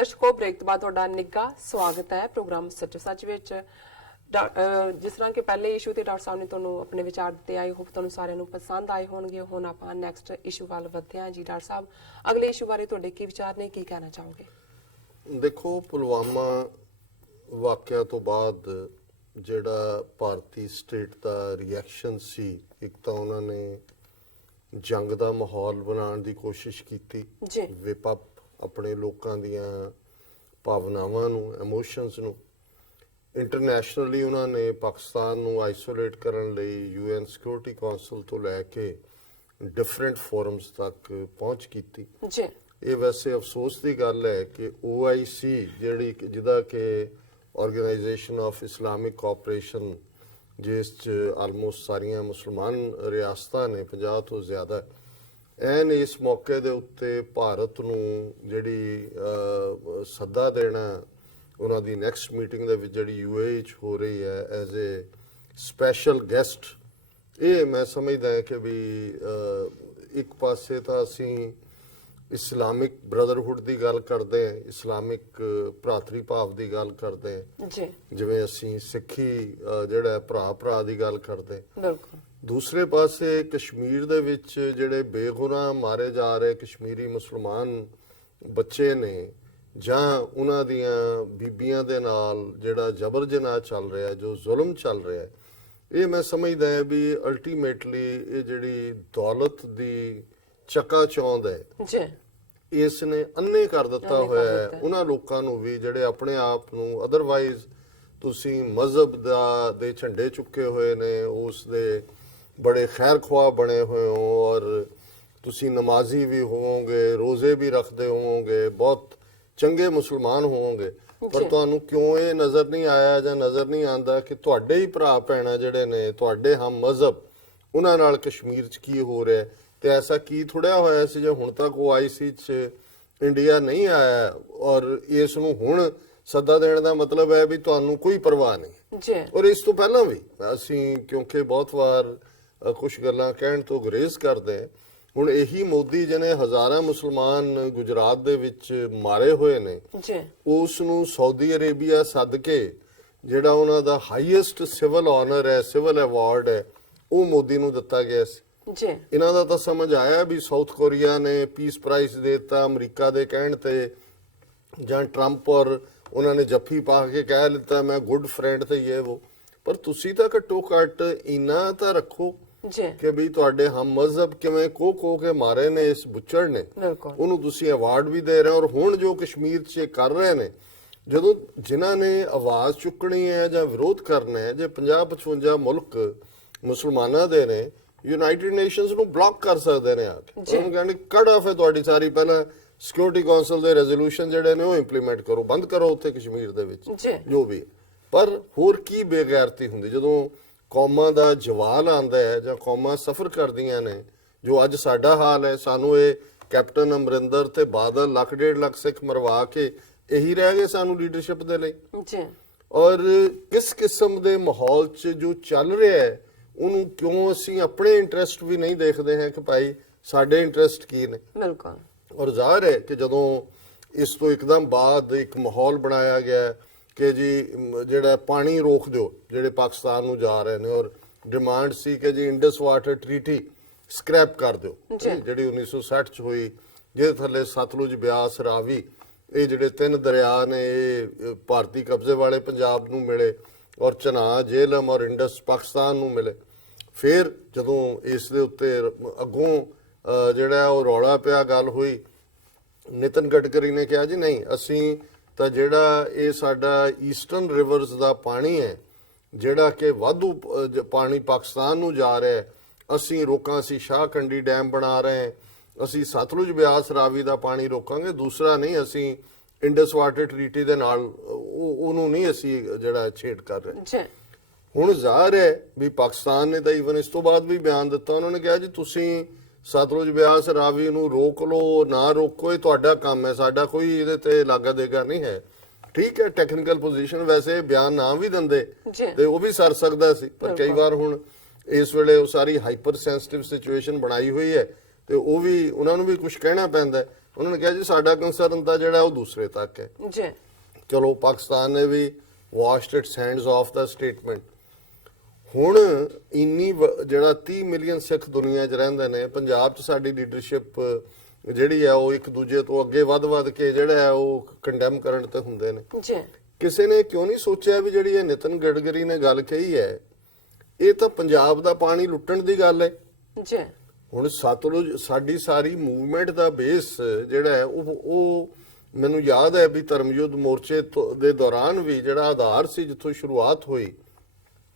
ਦਰਸ਼ਕੋ break ਤੋਂ ਬਾਅਦ ਤੁਹਾਡਾ ਨਿੱਘਾ ਸਵਾਗਤ ਹੈ ਪ੍ਰੋਗਰਾਮ ਸੱਚੋ ਸੱਚ ਵਿੱਚ। ਜਿਸ ਤਰ੍ਹਾਂ ਕਿ ਪਹਿਲੇ ਇਸ਼ੂ ਤੇ ਡਾਕਟਰ ਸਾਹਿਬ ਨੇ ਤੁਹਾਨੂੰ ਆਪਣੇ ਵਿਚਾਰ ਦਿੱਤੇ, ਆਈ ਹੋਪ ਤੁਹਾਨੂੰ ਸਾਰਿਆਂ ਨੂੰ ਪਸੰਦ ਆਏ ਹੋਣਗੇ। ਹੁਣ ਆਪਾਂ ਨੈਕਸਟ ਇਸ਼ੂ ਵੱਲ ਵਧਦੇ ਹਾਂ ਜੀ। ਡਾਕਟਰ ਸਾਹਿਬ, ਅਗਲੇ ਇਸ਼ੂ ਬਾਰੇ ਤੁਹਾਡੇ ਕੀ ਵਿਚਾਰ ਨੇ, ਕੀ ਕਹਿਣਾ ਚਾਹੋਗੇ? ਦੇਖੋ, ਪੁਲਵਾਮਾ ਵਾਕਿਆ ਤੋਂ ਬਾਅਦ ਜਿਹੜਾ ਭਾਰਤੀ ਸਟੇਟ ਦਾ ਰਿਐਕਸ਼ਨ ਸੀ, ਇੱਕ ਤਾਂ ਉਹਨਾਂ ਨੇ ਜੰਗ ਦਾ ਮਾਹੌਲ ਬਣਾਉਣ ਦੀ ਕੋਸ਼ਿਸ਼ ਕੀਤੀ ਜੀ, ਵਿਪਪ ਆਪਣੇ ਲੋਕਾਂ ਦੀਆਂ ਭਾਵਨਾਵਾਂ ਨੂੰ, ਇਮੋਸ਼ਨਸ ਨੂੰ। ਇੰਟਰਨੈਸ਼ਨਲੀ ਉਹਨਾਂ ਨੇ ਪਾਕਿਸਤਾਨ ਨੂੰ ਆਈਸੋਲੇਟ ਕਰਨ ਲਈ UN ਸਿਕਿਉਰਿਟੀ ਕੌਂਸਲ ਤੋਂ ਲੈ ਕੇ ਡਿਫਰੈਂਟ ਫੋਰਮਸ ਤੱਕ ਪਹੁੰਚ ਕੀਤੀ ਜੀ। ਇਹ ਵੈਸੇ ਅਫਸੋਸ ਦੀ ਗੱਲ ਹੈ ਕਿ OIC ਜਿਹਦਾ ਕਿ ਆਰਗੇਨਾਈਜੇਸ਼ਨ ਆਫ ਇਸਲਾਮਿਕ ਕੋਆਪਰੇਸ਼ਨ, ਜਿਸ 'ਚ ਆਲਮੋਸਟ ਸਾਰੀਆਂ ਮੁਸਲਮਾਨ ਰਿਆਸਤਾਂ ਨੇ, 50 ਤੋਂ ਜ਼ਿਆਦਾ, ਐਨ ਇਸ ਮੌਕੇ ਦੇ ਉੱਤੇ ਭਾਰਤ ਨੂੰ ਜਿਹੜੀ ਸੱਦਾ ਦੇਣਾ ਉਹਨਾਂ ਦੀ ਨੈਕਸਟ ਮੀਟਿੰਗ ਦੇ ਵਿੱਚ ਜਿਹੜੀ UAE 'ਚ ਹੋ ਰਹੀ ਹੈ ਐਜ਼ ਏ ਸਪੈਸ਼ਲ ਗੈਸਟ, ਇਹ ਮੈਂ ਸਮਝਦਾ ਕਿ ਵੀ ਇੱਕ ਪਾਸੇ ਤਾਂ ਅਸੀਂ ਇਸਲਾਮਿਕ ਬ੍ਰਦਰਹੁੱਡ ਦੀ ਗੱਲ ਕਰਦੇ ਹਾਂ, ਇਸਲਾਮਿਕ ਭਰਾਤਰੀ ਭਾਵ ਦੀ ਗੱਲ ਕਰਦੇ ਹਾਂ ਜੀ, ਜਿਵੇਂ ਅਸੀਂ ਸਿੱਖੀ ਜਿਹੜਾ ਭਰਾ ਦੀ ਗੱਲ ਕਰਦੇ। ਬਿਲਕੁਲ। ਦੂਸਰੇ ਪਾਸੇ ਕਸ਼ਮੀਰ ਦੇ ਵਿੱਚ ਜਿਹੜੇ ਬੇਗੁਨਾਹ ਮਾਰੇ ਜਾ ਰਹੇ ਕਸ਼ਮੀਰੀ ਮੁਸਲਮਾਨ ਬੱਚੇ ਨੇ, ਜਾਂ ਉਹਨਾਂ ਦੀਆਂ ਬੀਬੀਆਂ ਦੇ ਨਾਲ ਜਿਹੜਾ ਜਬਰ ਜਨਾਹ ਚੱਲ ਰਿਹਾ, ਜੋ ਜ਼ੁਲਮ ਚੱਲ ਰਿਹਾ, ਇਹ ਮੈਂ ਸਮਝਦਾ ਹੈ ਵੀ ਅਲਟੀਮੇਟਲੀ ਇਹ ਜਿਹੜੀ ਦੌਲਤ ਦੀ ਚਕਾਚੌਂਧ ਹੈ ਜੀ, ਇਸ ਨੇ ਅੰਨੇ ਕਰ ਦਿੱਤਾ ਹੋਇਆ ਹੈ ਉਹਨਾਂ ਲੋਕਾਂ ਨੂੰ ਵੀ ਜਿਹੜੇ ਆਪਣੇ ਆਪ ਨੂੰ ਅਦਰਵਾਈਜ਼ ਤੁਸੀਂ ਮਜ਼ਹਬ ਦੇ ਝੰਡੇ ਚੁੱਕੇ ਹੋਏ ਨੇ, ਉਸ ਦੇ ਬੜੇ ਖੈਰ ਖੁਆਹ ਬਣੇ ਹੋਏ ਹੋ, ਔਰ ਤੁਸੀਂ ਨਮਾਜ਼ੀ ਵੀ ਹੋਵੋਗੇ, ਰੋਜ਼ੇ ਵੀ ਰੱਖਦੇ ਹੋਵੋਗੇ, ਬਹੁਤ ਚੰਗੇ ਮੁਸਲਮਾਨ ਹੋਵੋਗੇ, ਪਰ ਤੁਹਾਨੂੰ ਕਿਉਂ ਇਹ ਨਜ਼ਰ ਨਹੀਂ ਆਇਆ ਜਾਂ ਨਜ਼ਰ ਨਹੀਂ ਆਉਂਦਾ ਕਿ ਤੁਹਾਡੇ ਹੀ ਭਰਾ ਭੈਣਾਂ ਜਿਹੜੇ ਨੇ, ਤੁਹਾਡੇ ਹਮ ਮਜ਼ਹਬ, ਉਹਨਾਂ ਨਾਲ ਕਸ਼ਮੀਰ 'ਚ ਕੀ ਹੋ ਰਿਹਾ? ਤੇ ਐਸਾ ਕੀ ਥੋੜ੍ਹਾ ਹੋਇਆ ਸੀ ਜੇ ਹੁਣ ਤੱਕ OIC 'ਚ ਇੰਡੀਆ ਨਹੀਂ ਆਇਆ, ਔਰ ਇਸ ਨੂੰ ਹੁਣ ਸੱਦਾ ਦੇਣ ਦਾ ਮਤਲਬ ਹੈ ਵੀ ਤੁਹਾਨੂੰ ਕੋਈ ਪਰਵਾਹ ਨਹੀਂ ਜੀ। ਔਰ ਇਸ ਤੋਂ ਪਹਿਲਾਂ ਵੀ ਅਸੀਂ ਕਿਉਂਕਿ ਬਹੁਤ ਵਾਰ ਕੁਝ ਗੱਲਾਂ ਕਹਿਣ ਤੋਂ ਗੁਰੇਜ਼ ਕਰਦੇ ਹਾਂ, ਹੁਣ ਇਹੀ ਮੋਦੀ ਜਿਹਨੇ ਹਜ਼ਾਰਾਂ ਮੁਸਲਮਾਨ ਗੁਜਰਾਤ ਦੇ ਵਿੱਚ ਮਾਰੇ ਹੋਏ ਨੇ, ਉਸ ਨੂੰ ਸਾਊਦੀ ਅਰੇਬੀਆ ਸੱਦ ਕੇ ਜਿਹੜਾ ਉਹਨਾਂ ਦਾ ਹਾਈਐਸਟ ਸਿਵਲ ਆਨਰ ਹੈ, ਸਿਵਲ ਅਵਾਰਡ ਹੈ, ਉਹ ਮੋਦੀ ਨੂੰ ਦਿੱਤਾ ਗਿਆ ਸੀ। ਇਹਨਾਂ ਦਾ ਤਾਂ ਸਮਝ ਆਇਆ ਵੀ ਸਾਊਥ ਕੋਰੀਆ ਨੇ ਪੀਸ ਪ੍ਰਾਈਜ਼ ਦੇ ਦਿੱਤਾ ਅਮਰੀਕਾ ਦੇ ਕਹਿਣ ਤੇ, ਜਾਂ ਟਰੰਪ ਔਰ ਉਹਨਾਂ ਨੇ ਜੱਫੀ ਪਾ ਕੇ ਕਹਿ ਲਿੱਤਾ ਮੈਂ ਗੁੱਡ ਫਰੈਂਡ ਤੇ ਇਹ ਉਹ, ਪਰ ਤੁਸੀਂ ਤਾਂ ਘੱਟੋ ਘੱਟ ਇੰਨਾ ਤਾਂ ਰੱਖੋ ਕਿ ਵੀ ਤੁਹਾਡੇ ਹਮ ਮਜ਼ਹਬ ਕਿਵੇਂ ਕੋ ਕੇ ਮਾਰੇ ਨੇ ਇਸ ਬੁੱਚੜ ਨੇ, ਉਹਨੂੰ ਤੁਸੀਂ ਅਵਾਰਡ ਵੀ ਦੇ ਰਹੇ ਹੋ। ਔਰ ਹੁਣ ਜੋ ਕਸ਼ਮੀਰ 'ਚ ਕਰ ਰਹੇ ਨੇ, ਜਦੋਂ ਜਿਨ੍ਹਾਂ ਨੇ ਆਵਾਜ਼ ਚੁੱਕਣੀ ਹੈ ਜਾਂ ਵਿਰੋਧ ਕਰਨਾ ਹੈ, ਜੇ 50-55 ਮੁਲਕ ਮੁਸਲਮਾਨਾਂ ਦੇ ਨੇ, ਯੂਨਾਈਟਿਡ ਨੇਸ਼ਨਸ ਨੂੰ ਬਲੌਕ ਕਰ ਸਕਦੇ ਨੇ ਆ ਕੇ, ਉਹਨੂੰ ਕਹਿੰਦੇ ਕੱਢ ਆਫ ਹੈ ਤੁਹਾਡੀ ਸਾਰੀ, ਪਹਿਲਾਂ ਸਿਕਿਉਰਿਟੀ ਕੌਂਸਲ ਦੇ ਰੈਜ਼ੋਲੂਸ਼ਨ ਜਿਹੜੇ ਨੇ ਉਹ ਇੰਪਲੀਮੈਂਟ ਕਰੋ, ਬੰਦ ਕਰੋ ਉੱਥੇ ਕਸ਼ਮੀਰ ਦੇ ਵਿੱਚ ਜੋ ਵੀ। ਪਰ ਹੋਰ ਕੀ ਬੇਗੈਰਤੀ ਹੁੰਦੀ ਜਦੋਂ ਕੌਮਾਂ ਦਾ ਜਵਾਲ ਆਉਂਦਾ ਹੈ ਜਾਂ ਕੌਮਾਂ ਸਫਰ ਕਰਦੀਆਂ ਨੇ, ਜੋ ਅੱਜ ਸਾਡਾ ਹਾਲ ਹੈ। ਸਾਨੂੰ ਇਹ ਕੈਪਟਨ ਅਮਰਿੰਦਰ ਤੇ ਬਾਦਲ 1.5 ਲੱਖ ਸਿੱਖ ਮਰਵਾ ਕੇ ਇਹੀ ਰਹਿ ਗਏ ਸਾਨੂੰ ਲੀਡਰਸ਼ਿਪ ਦੇ ਲਈ। ਔਰ ਕਿਸ ਕਿਸਮ ਦੇ ਮਾਹੌਲ 'ਚ ਜੋ ਚੱਲ ਰਿਹਾ ਹੈ, ਉਹਨੂੰ ਕਿਉਂ ਅਸੀਂ ਆਪਣੇ ਇੰਟਰਸਟ ਵੀ ਨਹੀਂ ਦੇਖਦੇ ਹਾਂ ਕਿ ਭਾਈ ਸਾਡੇ ਇੰਟਰਸਟ ਕੀ ਨੇ। ਬਿਲਕੁਲ। ਔਰ ਜ਼ਾਹਿਰ ਹੈ ਕਿ ਜਦੋਂ ਇਸ ਤੋਂ ਇੱਕਦਮ ਬਾਅਦ ਇੱਕ ਮਾਹੌਲ ਬਣਾਇਆ ਗਿਆ ਕਿ ਜੀ ਜਿਹੜਾ ਪਾਣੀ ਰੋਕ ਦਿਓ ਜਿਹੜੇ ਪਾਕਿਸਤਾਨ ਨੂੰ ਜਾ ਰਹੇ ਨੇ, ਔਰ ਡਿਮਾਂਡ ਸੀ ਕਿ ਜੀ ਇੰਡਸ ਵਾਟਰ ਟ੍ਰੀਟੀ ਸਕ੍ਰੈਪ ਕਰ ਦਿਓ, ਜਿਹੜੀ 1960 'ਚ ਹੋਈ, ਜਿਹਦੇ ਥੱਲੇ ਸਤਲੁਜ, ਬਿਆਸ, ਰਾਵੀ, ਇਹ ਜਿਹੜੇ 3 ਦਰਿਆ ਨੇ, ਇਹ ਭਾਰਤੀ ਕਬਜ਼ੇ ਵਾਲੇ ਪੰਜਾਬ ਨੂੰ ਮਿਲੇ, ਔਰ ਚਨਾਹ, ਜੇਹਲਮ ਔਰ ਇੰਡਸ ਪਾਕਿਸਤਾਨ ਨੂੰ ਮਿਲੇ। ਫਿਰ ਜਦੋਂ ਇਸ ਦੇ ਉੱਤੇ ਅੱਗੋਂ ਜਿਹੜਾ ਉਹ ਰੌਲਾ ਪਿਆ, ਗੱਲ ਹੋਈ, ਨਿਤਨ ਗਡਕਰੀ ਨੇ ਕਿਹਾ ਜੀ ਨਹੀਂ, ਅਸੀਂ ਤਾਂ ਜਿਹੜਾ ਇਹ ਸਾਡਾ ਈਸਟਰਨ ਰਿਵਰਸ ਦਾ ਪਾਣੀ ਹੈ, ਜਿਹੜਾ ਕਿ ਵਾਧੂ ਪਾਣੀ ਪਾਕਿਸਤਾਨ ਨੂੰ ਜਾ ਰਿਹਾ ਹੈ, ਅਸੀਂ ਰੋਕਾਂ, ਅਸੀਂ ਸ਼ਾਹਕੰਡੀ ਡੈਮ ਬਣਾ ਰਹੇ ਹਾਂ, ਅਸੀਂ ਸਤਲੁਜ, ਬਿਆਸ, ਰਾਵੀ ਦਾ ਪਾਣੀ ਰੋਕਾਂਗੇ, ਦੂਸਰਾ ਨਹੀਂ, ਅਸੀਂ ਇੰਡਸ ਵਾਟਰ ਟ੍ਰੀਟੀ ਦੇ ਨਾਲ ਉਹਨੂੰ ਨਹੀਂ ਅਸੀਂ ਜਿਹੜਾ ਛੇੜ ਕਰ ਰਹੇ। ਹੁਣ ਜ਼ਾਹਰ ਹੈ ਵੀ ਪਾਕਿਸਤਾਨ ਨੇ ਤਾਂ ਈਵਨ ਇਸ ਤੋਂ ਬਾਅਦ ਵੀ ਬਿਆਨ ਦਿੱਤਾ, ਉਹਨਾਂ ਨੇ ਕਿਹਾ ਜੀ ਤੁਸੀਂ ਸਤਲੁਜ, ਬਿਆਸ, ਰਾਵੀ ਨੂੰ ਰੋਕ ਲਓ, ਨਾ ਰੋਕੋ, ਇਹ ਤੁਹਾਡਾ ਕੰਮ ਹੈ, ਸਾਡਾ ਕੋਈ ਇਹਦੇ ਤੇ ਲਾਗਾ ਦੇਗਾ ਨਹੀਂ ਹੈ। ਠੀਕ ਹੈ, ਟੈਕਨੀਕਲ ਪੋਜੀਸ਼ਨ, ਵੈਸੇ ਬਿਆਨ ਨਾ ਵੀ ਦਿੰਦੇ ਤੇ ਉਹ ਵੀ ਸਰ ਸਕਦਾ ਸੀ, ਪਰ ਕਈ ਵਾਰ ਹੁਣ ਇਸ ਵੇਲੇ ਉਹ ਸਾਰੀ ਹਾਈਪਰ ਸੈਂਸਿਟਿਵ ਸਿਚੁਏਸ਼ਨ ਬਣਾਈ ਹੋਈ ਹੈ ਤੇ ਉਹ ਵੀ ਉਹਨਾਂ ਨੂੰ ਵੀ ਕੁਝ ਕਹਿਣਾ ਪੈਂਦਾ। ਉਹਨਾਂ ਨੇ ਕਿਹਾ ਜੀ ਸਾਡਾ ਕੰਸਰਨ ਤਾਂ ਜਿਹੜਾ ਉਹ ਦੂਸਰੇ ਤੱਕ ਹੈ। ਜੀ ਚਲੋ ਪਾਕਿਸਤਾਨ ਨੇ ਵੀ ਵਾਸ਼ਡ ਇਟਸ ਹੈਂਡਸ ਆਫ ਦਾ ਸਟੇਟਮੈਂਟ। ਹੁਣ ਇੰਨੀ ਜਿਹੜਾ 30 ਮਿਲੀਅਨ ਸਿੱਖ ਦੁਨੀਆ 'ਚ ਰਹਿੰਦੇ ਨੇ, ਪੰਜਾਬ 'ਚ ਸਾਡੀ ਲੀਡਰਸ਼ਿਪ ਜਿਹੜੀ ਹੈ ਉਹ ਇੱਕ ਦੂਜੇ ਤੋਂ ਅੱਗੇ ਵੱਧ ਕੇ ਜਿਹੜਾ ਹੈ ਉਹ ਕੰਡੈਮ ਕਰਨ ਤੇ ਹੁੰਦੇ ਨੇ। ਜੀ ਕਿਸੇ ਨੇ ਕਿਉਂ ਨਹੀਂ ਸੋਚਿਆ ਵੀ ਜਿਹੜੀ ਇਹ ਨਿਤਨ ਗਡਕਰੀ ਨੇ ਗੱਲ ਕਹੀ ਹੈ, ਇਹ ਤਾਂ ਪੰਜਾਬ ਦਾ ਪਾਣੀ ਲੁੱਟਣ ਦੀ ਗੱਲ ਹੈ। ਜੀ ਹੁਣ ਸਤਲੁਜ ਸਾਡੀ ਸਾਰੀ ਮੂਵਮੈਂਟ ਦਾ ਬੇਸ ਜਿਹੜਾ ਹੈ ਉਹ ਮੈਨੂੰ ਯਾਦ ਹੈ ਵੀ ਧਰਮਯੁੱਧ ਮੋਰਚੇ ਦੇ ਦੌਰਾਨ ਵੀ ਜਿਹੜਾ ਆਧਾਰ ਸੀ ਜਿੱਥੋਂ ਸ਼ੁਰੂਆਤ ਹੋਈ,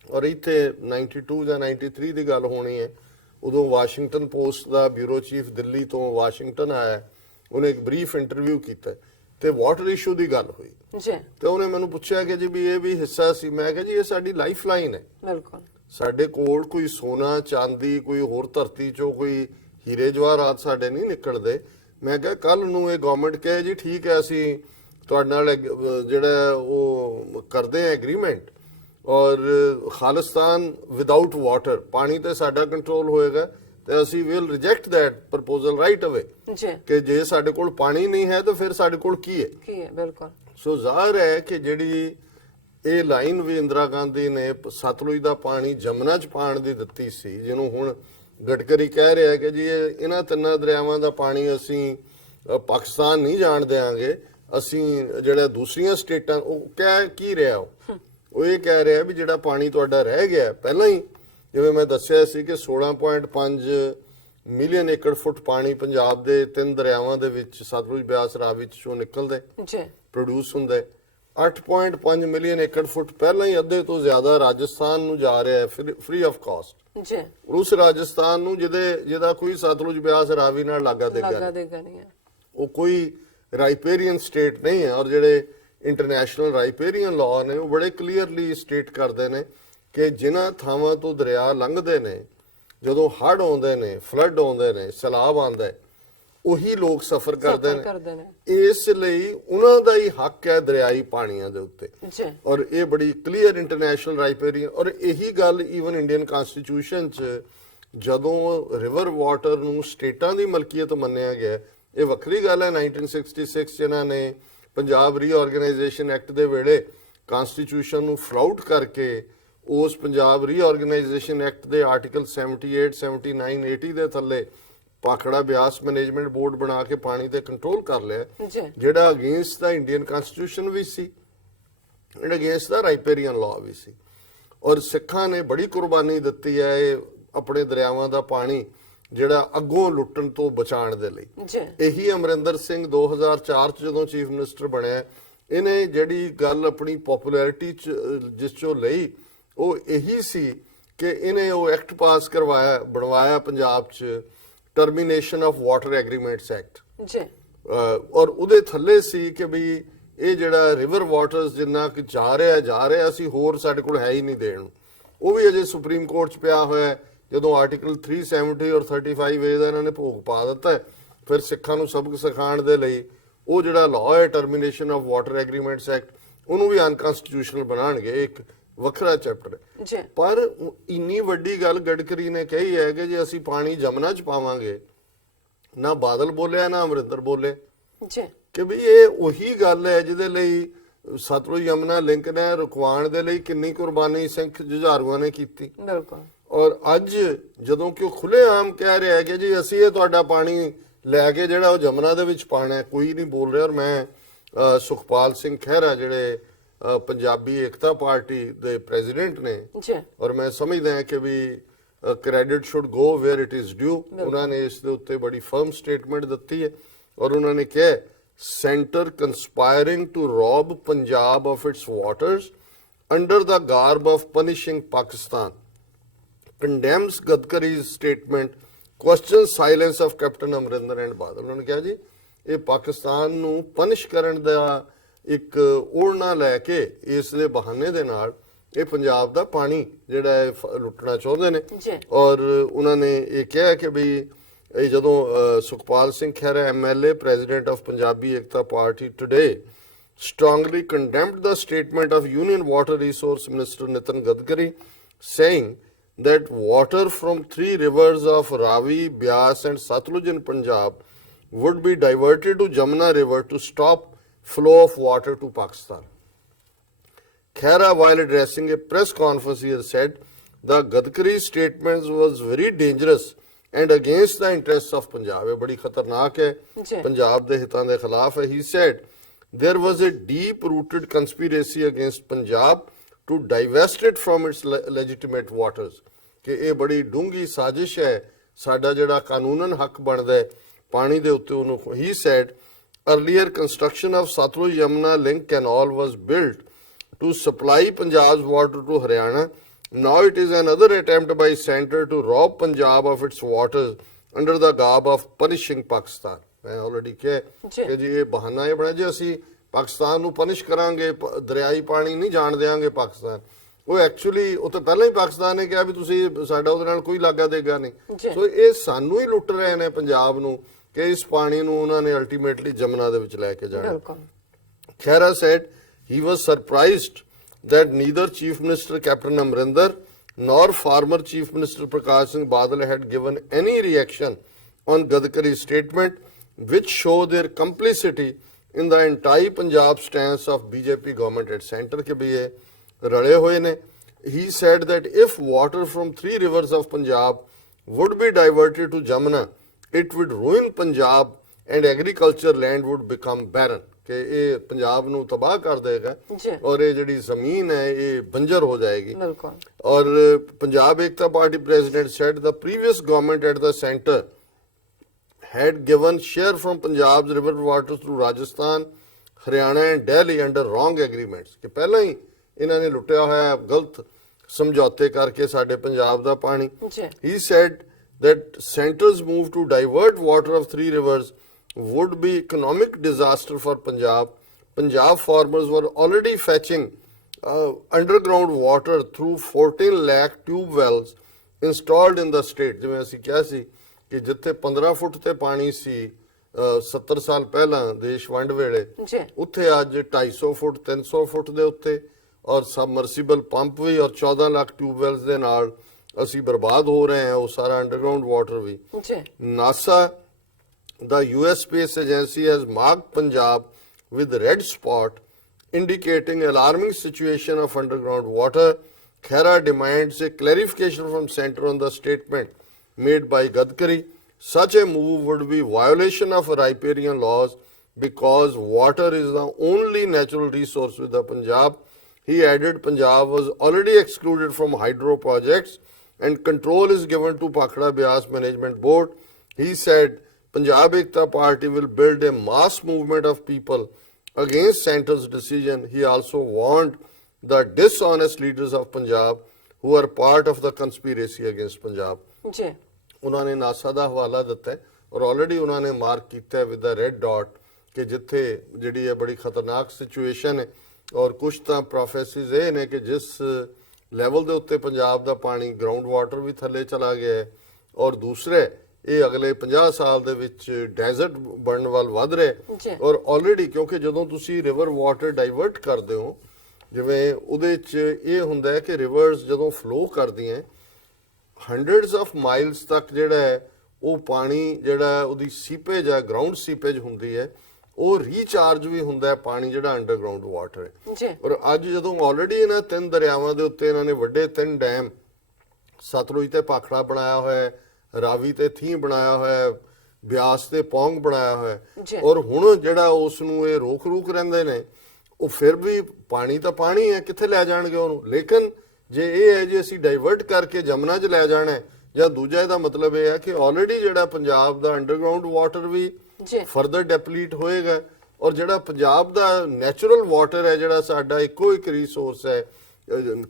ਔਰ ਇੱਥੇ 92 ਜਾਂ 93 ਦੀ ਗੱਲ ਹੋਣੀ ਹੈ, ਉਦੋਂ ਵਾਸ਼ਿੰਗਟਨ ਪੋਸਟ ਦਾ ਬਿਊਰੋ ਚੀਫ ਦਿੱਲੀ ਤੋਂ ਵਾਸ਼ਿੰਗਟਨ ਆਇਆ, ਉਹਨੇ ਇੱਕ ਬਰੀਫ ਇੰਟਰਵਿਊ ਕੀਤਾ ਤੇ ਵਾਟਰ ਇਸ਼ੂ ਦੀ ਗੱਲ ਹੋਈ ਜੀ ਤੇ ਉਹਨੇ ਮੈਨੂੰ ਪੁੱਛਿਆ ਕਿ ਜੀ ਵੀ ਇਹ ਵੀ ਹਿੱਸਾ ਸੀ। ਮੈਂ ਕਿਹਾ ਜੀ ਇਹ ਸਾਡੀ ਲਾਈਫ ਲਾਈਨ ਹੈ। ਬਿਲਕੁਲ ਸਾਡੇ ਕੋਲ ਕੋਈ ਸੋਨਾ ਚਾਂਦੀ ਕੋਈ ਹੋਰ ਧਰਤੀ ਚੋਂ ਕੋਈ ਹੀਰੇ ਜਵਾਹਰਾਤ ਸਾਡੇ ਨਹੀਂ ਨਿਕਲਦੇ। ਮੈਂ ਕਿਹਾ ਕੱਲ ਨੂੰ ਇਹ ਗਵਰਨਮੈਂਟ ਕਹੇ ਜੀ ਠੀਕ ਹੈ ਅਸੀਂ ਤੁਹਾਡੇ ਨਾਲ ਜਿਹੜਾ ਉਹ ਕਰਦੇ ਆ ਐਗਰੀਮੈਂਟ, ਔਰ ਖਾਲਿਸਤਾਨ ਵਿਦਆਊਟ ਵਾਟਰ, ਪਾਣੀ ਤੇ ਸਾਡਾ ਕੰਟਰੋਲ ਹੋਏਗਾ, ਤੇ ਅਸੀਂ will reject that proposal right ਅਵੇ ਜੀ ਕਿ ਜੇ ਸਾਡੇ ਕੋਲ ਪਾਣੀ ਨਹੀਂ ਹੈ ਤਾਂ ਫਿਰ ਸਾਡੇ ਕੋਲ ਕੀ ਹੈ। ਬਿਲਕੁਲ। ਸੋ ਜ਼ਾਹਰ ਹੈ ਕਿ ਜਿਹੜੀ ਇਹ ਲਾਈਨ ਵੀ ਇੰਦਰਾ ਗਾਂਧੀ ਨੇ ਸਤਲੁਜ ਦਾ ਪਾਣੀ ਜਮਨਾ 'ਚ ਪਾਣ ਦੀ ਦਿੱਤੀ ਸੀ, ਜਿਹਨੂੰ ਹੁਣ ਗਡਕਰੀ ਕਹਿ ਰਿਹਾ ਕਿ ਜੀ ਇਹਨਾਂ ਤਿੰਨਾਂ ਦਰਿਆਵਾਂ ਦਾ ਪਾਣੀ ਅਸੀਂ ਪਾਕਿਸਤਾਨ ਨਹੀਂ ਜਾਣ ਦੇਵਾਂਗੇ, ਅਸੀਂ ਜਿਹੜਾ ਦੂਸਰੀਆਂ ਸਟੇਟਾਂ, ਉਹ ਕਹਿ ਕੀ ਰਿਹਾ ਉਹ ਇਹ ਕਹਿ ਰਿਹਾ ਵੀ ਜਿਹੜਾ ਪਾਣੀ ਤੁਹਾਡਾ ਰਹਿ ਗਿਆ ਪਹਿਲਾਂ ਹੀ, ਜਿਵੇਂ ਮੈਂ ਦੱਸਿਆ ਸੀ ਕਿ 16.5 ਮਿਲੀਅਨ ਏਕੜ ਫੁੱਟ ਪਾਣੀ ਪੰਜਾਬ ਦੇ ਤਿੰਨ ਦਰਿਆਵਾਂ ਦੇ ਵਿੱਚ ਸਤਲੁਜ ਬਿਆਸ ਰਾਵੀ ਚੋਂ ਨਿਕਲਦਾ ਜੀ ਪ੍ਰੋਡਿਊਸ ਹੁੰਦਾ। 8.5 ਮਿਲੀਅਨ ਏਕੜ ਫੁੱਟ ਪਹਿਲਾਂ ਹੀ ਅੱਧੇ ਤੋਂ ਜ਼ਿਆਦਾ ਰਾਜਸਥਾਨ ਨੂੰ ਜਾ ਰਿਹਾ ਹੈ ਫ੍ਰੀ ਆਫ ਕਾਸਟ। ਜੀ ਉਸ ਰਾਜਸਥਾਨ ਨੂੰ ਜਿਹਦਾ ਕੋਈ ਸਤਲੁਜ ਬਿਆਸ ਰਾਵੀ ਨਾਲ ਲਾਗਾ ਦੇਗਾ ਨਹੀਂ ਹੈ, ਉਹ ਕੋਈ ਰਾਈਪੇਰੀਅਨ ਸਟੇਟ ਨਹੀਂ ਹੈ। ਔਰ ਜਿਹੜੇ ਇੰਟਰਨੈਸ਼ਨਲ ਰਾਈਪੇਰੀਅਨ ਲਾਅ ਨੇ ਉਹ ਬੜੇ ਕਲੀਅਰਲੀ ਸਟੇਟ ਕਰਦੇ ਨੇ ਕਿ ਜਿਨ੍ਹਾਂ ਥਾਵਾਂ ਤੋਂ ਦਰਿਆ ਲੰਘਦੇ ਨੇ, ਜਦੋਂ ਹੜ੍ਹ ਆਉਂਦੇ ਨੇ, ਫਲੱਡ ਆਉਂਦੇ ਨੇ, ਸੈਲਾਬ ਆਉਂਦਾ, ਉਹੀ ਲੋਕ ਸਫ਼ਰ ਕਰਦੇ ਨੇ। ਇਸ ਲਈ ਉਹਨਾਂ ਦਾ ਹੀ ਹੱਕ ਹੈ ਦਰਿਆਈ ਪਾਣੀਆਂ ਦੇ ਉੱਤੇ। ਔਰ ਇਹ ਬੜੀ ਕਲੀਅਰ ਇੰਟਰਨੈਸ਼ਨਲ ਰਾਈਪੇਰੀਅਨ, ਔਰ ਇਹੀ ਗੱਲ ਈਵਨ ਇੰਡੀਅਨ ਕਨਸਟੀਟਿਊਸ਼ਨ 'ਚ ਜਦੋਂ ਰਿਵਰ ਵਾਟਰ ਨੂੰ ਸਟੇਟਾਂ ਦੀ ਮਲਕੀਅਤ ਮੰਨਿਆ ਗਿਆ, ਇਹ ਵੱਖਰੀ ਗੱਲ ਹੈ। 1966 ਜਿਹਨਾਂ ਨੇ ਪੰਜਾਬ ਰੀਆਰਗੇਨਾਈਜੇਸ਼ਨ ਐਕਟ ਦੇ ਵੇਲੇ ਕਨਸਟੀਟਿਊਸ਼ਨ ਨੂੰ ਫਲਾਊਟ ਕਰਕੇ ਉਸ ਪੰਜਾਬ ਰੀਆਰਗੇਨਾਈਜੇਸ਼ਨ ਐਕਟ ਦੇ ਆਰਟੀਕਲ 78, 79, 80 ਦੇ ਥੱਲੇ ਪਾਖੜਾ ਬਿਆਸ ਮੈਨੇਜਮੈਂਟ ਬੋਰਡ ਬਣਾ ਕੇ ਪਾਣੀ ਤੇ ਕੰਟਰੋਲ ਕਰ ਲਿਆ, ਜਿਹੜਾ ਅਗੇਂਸਟ ਦਾ ਇੰਡੀਅਨ ਕਨਸਟੀਟਿਊਸ਼ਨ ਵੀ ਸੀ, ਜਿਹੜਾ ਅਗੇਂਸਟ ਦਾ ਰਾਈਪੇਰੀਅਨ ਲਾਅ ਵੀ ਸੀ। ਔਰ ਸਿੱਖਾਂ ਨੇ ਬੜੀ ਕੁਰਬਾਨੀ ਦਿੱਤੀ ਹੈ ਇਹ ਆਪਣੇ ਦਰਿਆਵਾਂ ਦਾ ਪਾਣੀ ਜਿਹੜਾ ਅੱਗੋਂ ਲੁੱਟਣ ਤੋਂ ਬਚਾਉਣ ਦੇ ਲਈ। ਇਹੀ ਅਮਰਿੰਦਰ ਸਿੰਘ 2004 ਚ ਜਦੋਂ ਚੀਫ ਮਿਨਿਸਟਰ ਬਣਿਆ, ਇਹਨੇ ਜਿਹੜੀ ਗੱਲ ਆਪਣੀ ਪਪੂਲੈਰਿਟੀ ਚ ਜਿਸ ਚੋਂ ਲਈ ਉਹ ਇਹੀ ਸੀ ਕਿ ਇਹਨੇ ਉਹ ਐਕਟ ਪਾਸ ਬਣਵਾਇਆ ਪੰਜਾਬ ਚ, termination of water agreements act. ਔਰ ਉਹਦੇ ਥੱਲੇ ਸੀ ਕਿ ਵੀ ਇਹ ਜਿਹੜਾ ਰਿਵਰ ਵਾਟਰਸ ਜਿੰਨਾ ਕਿ ਜਾ ਰਿਹਾ ਅਸੀਂ ਹੋਰ ਸਾਡੇ ਕੋਲ ਹੈ ਹੀ ਨਹੀਂ ਦੇਣ ਨੂੰ। ਉਹ ਵੀ ਅਜੇ ਸੁਪਰੀਮ ਕੋਰਟ 'ਚ ਪਿਆ ਹੋਇਆ। ਜਦੋਂ ਆਰਟੀਕਲ 370 ਔਰ 35A ਦਾ ਇਹਨਾਂ ਨੇ ਭੋਗ ਪਾ ਦਿੱਤਾ, ਫਿਰ ਸਿੱਖਾਂ ਨੂੰ ਸਬਕ ਸਿਖਾਉਣ ਦੇ ਲਈ ਉਹ ਜਿਹੜਾ ਲਾਅ ਹੈ termination of water agreements act, ਉਹਨੂੰ ਵੀ ਅਨਕਨਸਟੀਟਿਊਸ਼ਨਲ ਬਣਾਉਣਗੇ, ਇੱਕ ਵੱਖਰਾ ਚੈਪਟਰ ਹੈ। ਪਰ ਇੰਨੀ ਵੱਡੀ ਗੱਲ ਗਡਕਰੀ ਨੇ ਕਹੀ ਹੈ ਕਿ ਜੇ ਅਸੀਂ ਪਾਣੀ ਜਮਨਾ 'ਚ ਪਾਵਾਂਗੇ, ਨਾ ਬਾਦਲ ਬੋਲਿਆ ਨਾ ਅਮਰਿੰਦਰ ਬੋਲੇ, ਕਿ ਵੀ ਇਹ ਉਹੀ ਗੱਲ ਹੈ ਜਿਹਦੇ ਲਈ ਸਤਲੁਜ ਯਮਨਾ ਲਿੰਕ ਨੇ ਰੁਕਵਾਉਣ ਦੇ ਲਈ ਕਿੰਨੀ ਕੁਰਬਾਨੀ ਸਿੱਖ ਜੁਝਾਰੂਆਂ ਨੇ ਕੀਤੀ। ਔਰ ਅੱਜ ਜਦੋਂ ਕਿ ਉਹ ਖੁੱਲ੍ਹੇਆਮ ਕਹਿ ਰਿਹਾ ਹੈ ਕਿ ਜੀ ਅਸੀਂ ਇਹ ਤੁਹਾਡਾ ਪਾਣੀ ਲੈ ਕੇ ਜਿਹੜਾ ਉਹ ਜਮਨਾ ਦੇ ਵਿੱਚ ਪਾਣਾ, ਕੋਈ ਨਹੀਂ ਬੋਲ ਰਿਹਾ। ਔਰ ਮੈਂ ਸੁਖਪਾਲ ਸਿੰਘ ਖਹਿਰਾ ਜਿਹੜੇ ਪੰਜਾਬੀ ਏਕਤਾ ਪਾਰਟੀ ਦੇ ਪ੍ਰੈਜ਼ੀਡੈਂਟ ਨੇ, ਔਰ ਮੈਂ ਸਮਝਦਾ ਹਾਂ ਕਿ ਵੀ credit should go where it is due, ਉਹਨਾਂ ਨੇ ਇਸ ਦੇ ਉੱਤੇ ਬੜੀ ਫਰਮ ਸਟੇਟਮੈਂਟ ਦਿੱਤੀ ਹੈ। ਔਰ ਉਹਨਾਂ ਨੇ ਕਿਹਾ centre conspiring to rob Punjab of its waters under the garb of punishing Pakistan, condemns Gadkari's statement, questions silence of Captain Amrinder and Badal। ਉਹਨਾਂ ਨੇ ਕਿਹਾ ਜੀ ਇਹ ਪਾਕਿਸਤਾਨ ਨੂੰ ਪਨਿਸ਼ ਕਰਨ ਦਾ ਇੱਕ ਓੜਨਾ ਲੈ ਕੇ ਇਸ ਦੇ ਬਹਾਨੇ ਦੇ ਨਾਲ ਇਹ ਪੰਜਾਬ ਦਾ ਪਾਣੀ ਜਿਹੜਾ ਹੈ ਲੁੱਟਣਾ ਚਾਹੁੰਦੇ ਨੇ। ਔਰ ਉਹਨਾਂ ਨੇ ਇਹ ਕਿਹਾ ਕਿ ਵੀ ਇਹ ਜਦੋਂ Sukhpal Singh Khaira MLA president of Punjabi Ekta party today strongly condemned the statement of Union Water Resource Minister Nitin Gadkari, saying that water from three rivers of Ravi, Bias and Satluj in Punjab would be diverted to Jamuna River to stop flow of water to Pakistan. Khera, while addressing a press conference here, said the Gadkari's statements was very dangerous and against the interests of Punjab. ਇਹ ਬੜੀ ਖਤਰਨਾਕ ਹੈ, ਜੀ। ਪੰਜਾਬ ਦੇ ਹਿੱਤਾਂ ਦੇ ਖਿਲਾਫ ਹੈ. He said there was a deep-rooted conspiracy against Punjab to divest it from its legitimate waters. ਕਿ ਇਹ ਬੜੀ ਡੂੰਘੀ ਸਾਜ਼ਿਸ਼ ਹੈ, ਸਾਡਾ ਜਿਹੜਾ ਕਾਨੂੰਨਨ ਹੱਕ ਬਣਦਾ ਹੈ ਪਾਣੀ ਦੇ ਉੱਤੇ ਉਹਨੂੰ. He said earlier construction of Satluj Yamuna link canal was built to supply Punjab's water to Haryana. Now it is another attempt by centre to rob Punjab of its waters under the garb of punishing Pakistan. ਮੈਂ already ਕਿਹਾ ਕਿ ਜੀ ਇਹ ਬਹਾਨਾ ਇਹ ਬਣਾ ਜੇ ਅਸੀਂ ਪਾਕਿਸਤਾਨ ਨੂੰ ਪਨਿਸ਼ ਕਰਾਂਗੇ, ਦਰਿਆਈ ਪਾਣੀ ਨਹੀਂ ਜਾਣ ਦੇਵਾਂਗੇ ਪਾਕਿਸਤਾਨ. ਉਹ ਐਕਚੁਅਲੀ ਉਹ ਤਾਂ ਪਹਿਲਾਂ ਹੀ ਪਾਕਿਸਤਾਨ ਨੇ ਕਿਹਾ ਵੀ ਤੁਸੀਂ ਸਾਡਾ ਉਹਦੇ ਨਾਲ ਕੋਈ ਲਾਗਾ ਦੇਗਾ ਨਹੀਂ. ਸੋ ਇਹ ਸਾਨੂੰ ਹੀ ਲੁੱਟ ਰਹੇ ਨੇ ਪੰਜਾਬ ਨੂੰ ਕਿ ਇਸ ਪਾਣੀ ਨੂੰ ਉਹਨਾਂ ਨੇ ਅਲਟੀਮੇਟਲੀ ਜਮਨਾ ਦੇ ਵਿੱਚ ਲੈ ਕੇ ਜਾਣਾ. Khera said he was surprised that neither Chief Minister Captain Amrinder nor former Chief Minister Prakash Singh Badal had given any reaction on Gadkari's statement, which show their complicity in the entire Punjab stance of BJP government at center ke bhi ye rale hoye ne. He said that if water from 3 rivers of Punjab would be diverted to Jamuna, it would ruin Punjab and agriculture land would become barren. ਕਿ ਇਹ ਪੰਜਾਬ ਨੂੰ ਤਬਾਹ ਕਰ ਦੇਗਾ ਔਰ ਇਹ ਜਿਹੜੀ ਜ਼ਮੀਨ ਹੈ ਇਹ ਬੰਜਰ ਹੋ ਜਾਏਗੀ. ਔਰ Punjab Ekta Party president said the previous government at the center had given share from Punjab's river waters to Rajasthan, Haryana and Delhi under wrong agreements. ਕਿ ਪਹਿਲਾਂ ਹੀ ਇਹਨਾਂ ਨੇ ਲੁੱਟਿਆ ਹੋਇਆ ਗਲਤ ਸਮਝੌਤੇ ਕਰਕੇ ਸਾਡੇ ਪੰਜਾਬ ਦਾ ਪਾਣੀ. He said that center's move to divert water of 3 rivers would be economic disaster for Punjab. Punjab farmers were already fetching underground water through 14 lakh tube wells installed in the state. ਜਿਵੇਂ ਅਸੀਂ ਕਿਹਾ ਸੀ ਕਿ ਜਿੱਥੇ 15 ਫੁੱਟ ਤੇ ਪਾਣੀ ਸੀ 70 ਸਾਲ ਪਹਿਲਾਂ ਦੇਸ਼ ਵੰਡ ਵੇਲੇ, ਉੱਥੇ ਅੱਜ 250 ਫੁੱਟ 300 ਫੁੱਟ ਦੇ ਉੱਤੇ ਔਰ ਸਬਮਰਸੀਬਲ ਪੰਪ ਵੀ ਔਰ 14 ਲੱਖ ਟਿਊਬ ਵੈਲਸ ਦੇ ਨਾਲ ਅਸੀਂ ਬਰਬਾਦ ਹੋ ਰਹੇ ਹਾਂ ਉਹ ਸਾਰਾ ਅੰਡਰਗਰਾਉਂਡ ਵਾਟਰ ਵੀ. NASA, the US space agency, has marked Punjab with red spot indicating alarming situation of underground water. Khera demands a clarification from centre on the statement made by Gadkari. Such a move would be violation of riparian laws because water is the only natural resource with the Punjab. He added Punjab was already excluded from hydro projects and control is given to Pakhda Beas Management Board. He said Punjab Ekta Party will build a mass movement of people against centre's decision. He also warned the dishonest leaders of Punjab who are part of the conspiracy against Punjab. ਜੀ ਉਹਨਾਂ ਨੇ NASA ਦਾ ਹਵਾਲਾ ਦਿੱਤਾ ਹੈ ਔਰ already ਉਹਨਾਂ ਨੇ mark ਕੀਤਾ ਹੈ ਵਿਦ ਦਾ ਰੈੱਡ ਡਾਟ ਕਿ ਜਿੱਥੇ ਜਿਹੜੀ ਹੈ ਬੜੀ ਖਤਰਨਾਕ ਸਿਚੁਏਸ਼ਨ ਹੈ ਔਰ ਕੁਝ ਤਾਂ ਪ੍ਰੋਫੈਸਿਸ ਇਹ ਨੇ ਕਿ ਜਿਸ ਲੈਵਲ ਦੇ ਉੱਤੇ ਪੰਜਾਬ ਦਾ ਪਾਣੀ ਗਰਾਊਂਡ ਵਾਟਰ ਵੀ ਥੱਲੇ ਚਲਾ ਗਿਆ ਹੈ ਔਰ ਦੂਸਰੇ ਇਹ ਅਗਲੇ 50 ਸਾਲ ਦੇ ਵਿੱਚ ਡੈਜ਼ਰਟ ਬਣਨ ਵੱਲ ਵੱਧ ਰਿਹਾ ਔਰ ਆਲਰੇਡੀ ਕਿਉਂਕਿ ਜਦੋਂ ਤੁਸੀਂ ਰਿਵਰ ਵਾਟਰ ਡਾਈਵਰਟ ਕਰਦੇ ਹੋ ਜਿਵੇਂ ਉਹਦੇ 'ਚ ਇਹ ਹੁੰਦਾ ਹੈ ਕਿ ਰਿਵਰਸ ਜਦੋਂ ਫਲੋ ਕਰਦੀਆਂ ਹੰਡਰਡਸ ਆਫ ਮਾਈਲਸ ਤੱਕ ਜਿਹੜਾ ਹੈ ਉਹ ਪਾਣੀ ਜਿਹੜਾ ਉਹਦੀ ਸੀਪੇਜ ਹੈ ਗਰਾਊਂਡ ਸੀਪੇਜ ਹੁੰਦੀ ਹੈ ਉਹ ਰੀਚਾਰਜ ਵੀ ਹੁੰਦਾ ਹੈ ਪਾਣੀ ਜਿਹੜਾ ਅੰਡਰਗਰਾਉਂਡ ਵਾਟਰ ਹੈ ਔਰ ਅੱਜ ਜਦੋਂ ਆਲਰੇਡੀ ਇਹਨਾਂ 3 ਦਰਿਆਵਾਂ ਦੇ ਉੱਤੇ ਇਹਨਾਂ ਨੇ ਵੱਡੇ 3 ਡੈਮ ਸਤਲੁਜ ਤੇ ਭਾਖੜਾ ਬਣਾਇਆ ਹੋਇਆ ਹੈ ਰਾਵੀ ਤੇ ਥੀਂ ਬਣਾਇਆ ਹੋਇਆ ਬਿਆਸ ਤੇ ਪੌਂਗ ਬਣਾਇਆ ਹੋਇਆ ਔਰ ਹੁਣ ਜਿਹੜਾ ਉਸ ਨੂੰ ਇਹ ਰੋਕ ਰਹਿੰਦੇ ਨੇ ਉਹ ਫਿਰ ਵੀ ਪਾਣੀ ਤਾਂ ਪਾਣੀ ਹੈ ਕਿੱਥੇ ਲੈ ਜਾਣਗੇ ਉਹਨੂੰ. ਲੇਕਿਨ ਜੇ ਇਹ ਹੈ ਜੇ ਅਸੀਂ ਡਾਈਵਰਟ ਕਰਕੇ ਜਮਨਾ 'ਚ ਲੈ ਜਾਣਾ ਜਾਂ ਦੂਜਾ ਇਹਦਾ ਮਤਲਬ ਇਹ ਹੈ ਕਿ ਆਲਰੇਡੀ ਜਿਹੜਾ ਪੰਜਾਬ ਦਾ ਅੰਡਰਗਰਾਉਂਡ ਵਾਟਰ ਵੀ ਫਰਦਰ ਡੈਪਲੀਟ ਹੋਏਗਾ ਔਰ ਜਿਹੜਾ ਪੰਜਾਬ ਦਾ ਨੈਚੁਰਲ ਵਾਟਰ ਹੈ ਜਿਹੜਾ ਸਾਡਾ ਇੱਕੋ ਇੱਕ ਰਿਸੋਰਸ ਹੈ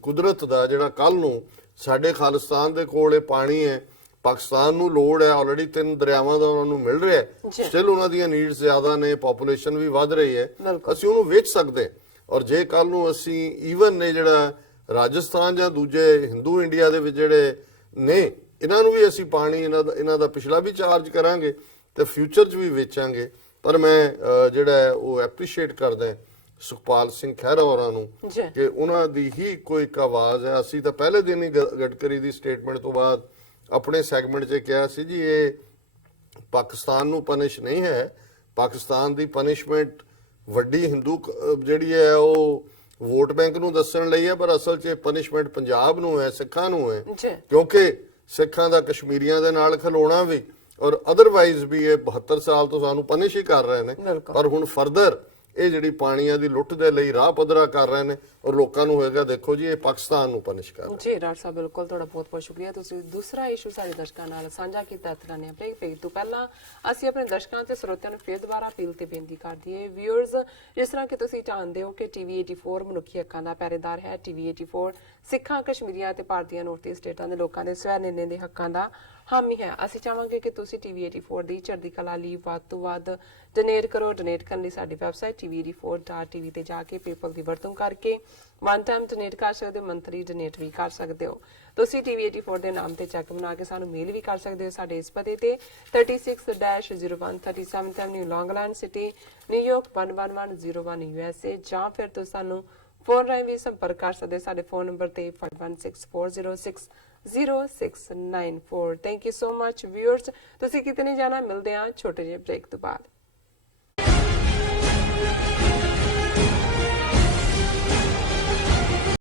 ਕੁਦਰਤ ਦਾ ਜਿਹੜਾ ਕੱਲ ਨੂੰ ਸਾਡੇ ਖਾਲਿਸਤਾਨ ਦੇ ਕੋਲ ਇਹ ਪਾਣੀ ਹੈ ਪਾਕਿਸਤਾਨ ਨੂੰ ਲੋੜ ਹੈ ਆਲਰੇਡੀ 3 ਦਰਿਆਵਾਂ ਦਾ ਉਹਨਾਂ ਨੂੰ ਮਿਲ ਰਿਹਾ ਹੈ ਸਟਿਲ ਉਹਨਾਂ ਦੀਆਂ ਨੀਡਸ ਜ਼ਿਆਦਾ ਨੇ ਪੋਪੂਲੇਸ਼ਨ ਵੀ ਵੱਧ ਰਹੀ ਹੈ ਅਸੀਂ ਉਹਨੂੰ ਵੇਚ ਸਕਦੇ ਔਰ ਜੇ ਕੱਲ ਨੂੰ ਅਸੀਂ ਈਵਨ ਨੇ ਜਿਹੜਾ ਰਾਜਸਥਾਨ ਜਾਂ ਦੂਜੇ ਹਿੰਦੂ ਇੰਡੀਆ ਦੇ ਵਿੱਚ ਜਿਹੜੇ ਨੇ ਇਹਨਾਂ ਨੂੰ ਵੀ ਅਸੀਂ ਪਾਣੀ ਇਹਨਾਂ ਦਾ ਪਿਛਲਾ ਵੀ ਚਾਰਜ ਕਰਾਂਗੇ ਤੇ ਫਿਊਚਰ 'ਚ ਵੀ ਵੇਚਾਂਗੇ. ਪਰ ਮੈਂ ਜਿਹੜਾ ਉਹ ਐਪਰੀਸ਼ੀਏਟ ਕਰਦਾ ਸੁਖਪਾਲ ਸਿੰਘ ਖਹਿਰਾ ਹੋਰਾਂ ਨੂੰ ਕਿ ਉਹਨਾਂ ਦੀ ਹੀ ਕੋਈ ਇੱਕ ਆਵਾਜ਼ ਹੈ. ਅਸੀਂ ਤਾਂ ਪਹਿਲੇ ਦਿਨ ਹੀ ਗਡਕਰੀ ਦੀ ਸਟੇਟਮੈਂਟ ਤੋਂ ਬਾਅਦ ਆਪਣੇ ਸੈਗਮੈਂਟ 'ਚ ਕਿਹਾ ਸੀ ਜੀ ਇਹ ਪਾਕਿਸਤਾਨ ਨੂੰ ਪਨਿਸ਼ ਨਹੀਂ ਹੈ। ਪਾਕਿਸਤਾਨ ਦੀ ਪਨਿਸ਼ਮੈਂਟ ਵੱਡੀ ਹਿੰਦੂ ਜਿਹੜੀ ਹੈ ਉਹ ਵੋਟ ਬੈਂਕ ਨੂੰ ਦੱਸਣ ਲਈ ਹੈ, ਪਰ ਅਸਲ 'ਚ ਪਨਿਸ਼ਮੈਂਟ ਪੰਜਾਬ ਨੂੰ ਹੈ, ਸਿੱਖਾਂ ਨੂੰ ਹੈ, ਕਿਉਂਕਿ ਸਿੱਖਾਂ ਦਾ ਕਸ਼ਮੀਰੀਆਂ ਦੇ ਨਾਲ ਖਲੋਣਾ ਵੀ ਔਰ ਅਦਰਵਾਈਜ਼ ਵੀ ਇਹ 72 ਸਾਲ ਤੋਂ ਸਾਨੂੰ ਪਨਿਸ਼ ਹੀ ਕਰ ਰਹੇ ਨੇ। ਪਰ ਹੁਣ ਫਰਦਰ ਇਹ ਜਿਹੜੀ ਪਾਣੀਆਂ ਦੀ ਲੁੱਟ ਦੇ ਲਈ ਰਾਹ ਪੱਧਰਾ ਕਰ ਰਹੇ ਨੇ ਔਰ ਲੋਕਾਂ ਨੂੰ ਹੋਏਗਾ ਦੇਖੋ ਜੀ ਇਹ ਪਾਕਿਸਤਾਨ ਨੂੰ ਪਨਿਸ਼ ਕਰ ਰਹੇ। ਜੀ ਡਾਕਟਰ ਸਾਹਿਬ ਬਿਲਕੁਲ ਤੁਹਾਡਾ ਬਹੁਤ ਬਹੁਤ ਸ਼ੁਕਰੀਆ। ਤੁਸੀਂ ਦੂਸਰਾ ਇਸ਼ੂ ਸਾਡੇ ਦਰਸ਼ਕਾਂ ਨਾਲ ਸਾਂਝਾ ਕੀਤਾ। ਤਰਾਨੇ ਬ੍ਰੇਕ ਤੋਂ ਪਹਿਲਾਂ ਅਸੀਂ ਆਪਣੇ ਦਰਸ਼ਕਾਂ ਤੇ ਸਰੋਤਿਆਂ ਨੂੰ ਫਿਰ ਦੁਬਾਰਾ ਅਪੀਲ ਤੇ ਬੇਨਤੀ ਕਰ ਦਈਏ ਵਿਊਅਰਸ, ਜਿਸ ਤਰ੍ਹਾਂ ਕਿ ਤੁਸੀਂ ਜਾਣਦੇ ਹੋ ਕਿ ਟੀਵੀ 84 ਮਨੁੱਖੀ ਹੱਕਾਂ ਦਾ ਪਹਿਰੇਦਾਰ ਹੈ। ਟੀਵੀ 84 ਸਿੱਖਾਂ, ਕਸ਼ਮੀਰੀਆਂ ਤੇ ਭਾਰਤੀਆਂ ਨੌਰਥ ਈਸਟ ਸਟੇਟਾਂ ਦੇ ਲੋਕਾਂ ਦੇ ਸਵੈ ਨਿਰਣੇ ਦੇ ਹੱਕਾਂ ਦਾ ਹਾਮੀ ਹੈ। ਅਸੀਂ ਚਾਹਾਂਗੇ ਕਿ ਤੁਸੀਂ ਟੀਵੀ 84 ਦੀ ਚੜ੍ਹਦੀ ਕਲਾ ਲਈ ਵੱਧ ਤੋਂ ਵੱਧ ਡੋਨੇਟ ਕਰੋ। ਡੋਨੇਟ ਕਰਨ ਲਈ ਸਾਡੀ ਵੈਬਸਾਈਟ tv84.tv ਤੇ ਜਾ ਕੇ ਪੇਪਲ ਦੀ ਵਰਤੋਂ ਕਰਕੇ ਵਨ ਟਾਈਮ ਡੋਨੇਟ ਕਰ ਸਕਦੇ ਹੋ, ਮੰਥਲੀ ਡੋਨੇਟ ਵੀ ਕਰ ਸਕਦੇ ਹੋ। ਤੁਸੀਂ ਟੀਵੀ 84 ਦੇ ਨਾਮ ਤੇ ਚੈੱਕ ਬਣਾ ਕੇ ਸਾਨੂੰ ਮੇਲ ਵੀ ਕਰ ਸਕਦੇ ਹੋ ਸਾਡੇ ਇਸ ਪਤੇ ਤੇ 36-01 37th Avenue, Long Island City, New York 11101 USA, ਜਾਂ ਫਿਰ ਤੁਸੀਂ ਸਾਨੂੰ ਫੋਨ ਰਾਹੀਂ ਵੀ ਸੰਪਰਕ ਕਰ ਸਕਦੇ ਸਾਡੇ ਫੋਨ ਨੰਬਰ ਤੇ 5164060694। Thank you so much viewers. ਤੁਸੀਂ ਕਿਤੇ ਨਹੀਂ ਜਾਣਾ, ਮਿਲਦੇ ਹਾਂ ਛੋਟੇ ਜਿਹੇ ਬ੍ਰੇਕ ਤੋਂ ਬਾਅਦ।